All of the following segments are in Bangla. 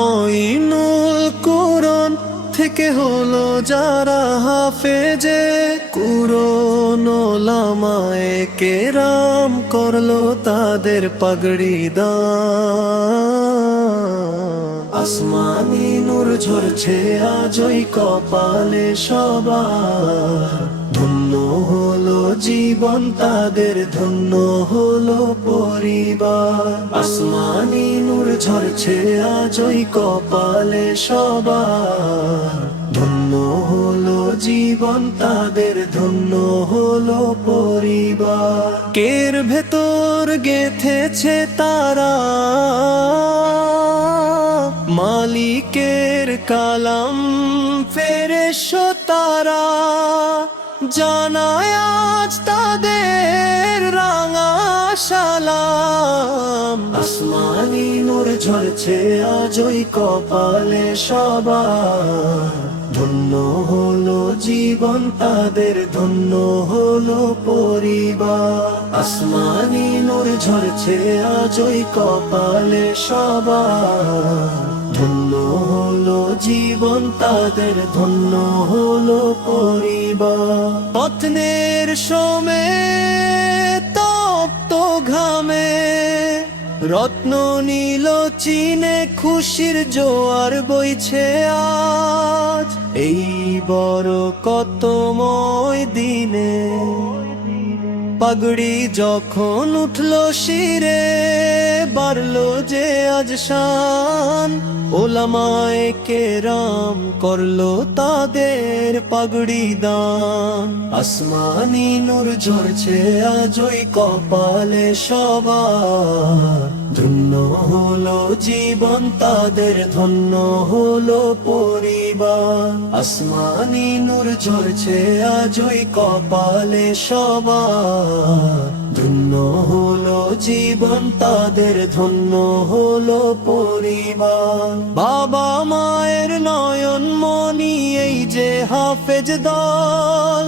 মঈনুল কুরআন থেকে হলো যারা হাফেজে কুরআন, ওলামায়ে কেরাম করলো তাদের পাগড়ি দান। আসমানি নূর ঝরছে আজ ওই কপালে সবার, ধন্য হলো জীবন তাদের, ধন্য হলো পরিবার। আসমানি নূর ঝরছে আজ ওই কপালে সবার, ধন্য হলো জীবন তাদের, ধন্য হলো পরিবার। কের ভেতর গেথেছে তারা মালিকের কালাম, ফেরেশতা তারা জানায় আজ তাদের রাঙা সালাম। আসমানি নূর ঝরছে আজ ওই কপালে সবার, ধন্য হলো জীবন তাদের, ধন্য হলো পরিবার। আসমানি নূর ঝরছে আজ ওই কপালে সবার, ধন্য হলো জীবন তাদের, ধন্য হলো পরিবার। পত্নের সমে তপ্ত ঘামে রত্ন নীল চিনে খুশির জোয়ার বইছে আজ, এই বড় কতময় দিনে। পাগড়ি যখন উঠলো শিরে বাড়লো যে আজ শান, ওলামায়ে কেরাম করলো তাদের পাগড়ি দান। আসমানি নূর ঝরছে আজ ওই কপালে সবার, ধন্য হলো জীবন তাদের, ধন্য হলো পরিবার। আসমানি নূর ঝরছে আজ ওই কপালে সবার, ধন্য হলো জীবন তাদের, ধন্য হলো পরিবার। বাবা মায়ের নয়ন মনি এই যে হাফেজ দল,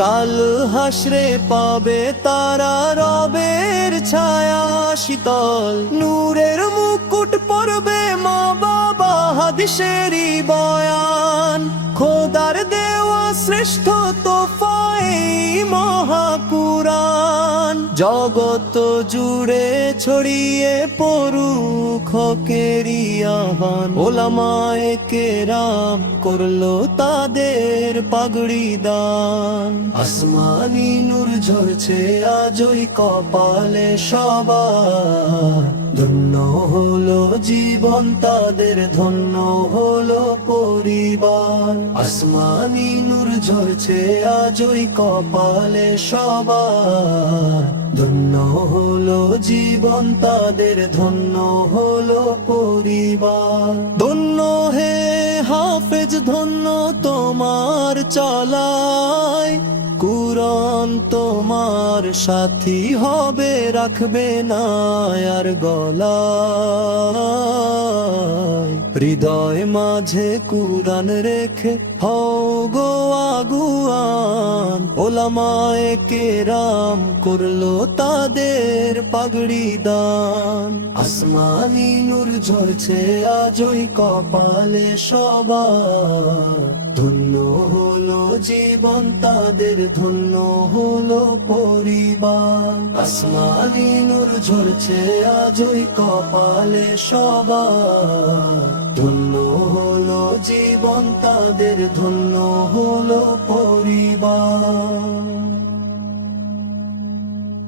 কাল হাসরে পাবে তারা রবের ছায়া শীতল। নূরের মুকুট পরবে মা বাবা হাদিসেরই বয়ান, খোদার দেওয়া শ্রেষ্ঠ তোফা এই মহা কুরআন। জগত জুড়ে ছড়িয়ে পড়ুক হকেরই আহ্বান, ওলামায়ে কেরাম করলো তাদের পাগড়ি দান। আসমানি নূর ঝরছে আজ ওই কপালে সবার, ধন্য হলো জীবন তাদের, ধন্য হলো পরিবার। আসমানি নূর ঝরছে আজ ওই কপালে সবার, ধন্য হলো জীবন তাদের, ধন্য হলো পরিবার। ধন্য হে হাফেজ, ধন্য তোমার চলায়, কুরআন তোমার সাথী হবে, রাখবে না আর গলায়। হৃদয় মাঝে কুরআন রেখে হও গো আগুয়ান, ওলামায়ে কেরাম করলো তাদের পাগড়ি দান। আসমানি নূর ঝরছে আজ ওই কপালে সবার, ধন্য হলো জীবন তাদের, ধন্য হলো পরিবার। আসমানি নূর ঝরছে আজ ওই কপালে সবার, ধন্য হলো জীবন তাদের, ধন্য হলো পরিবার।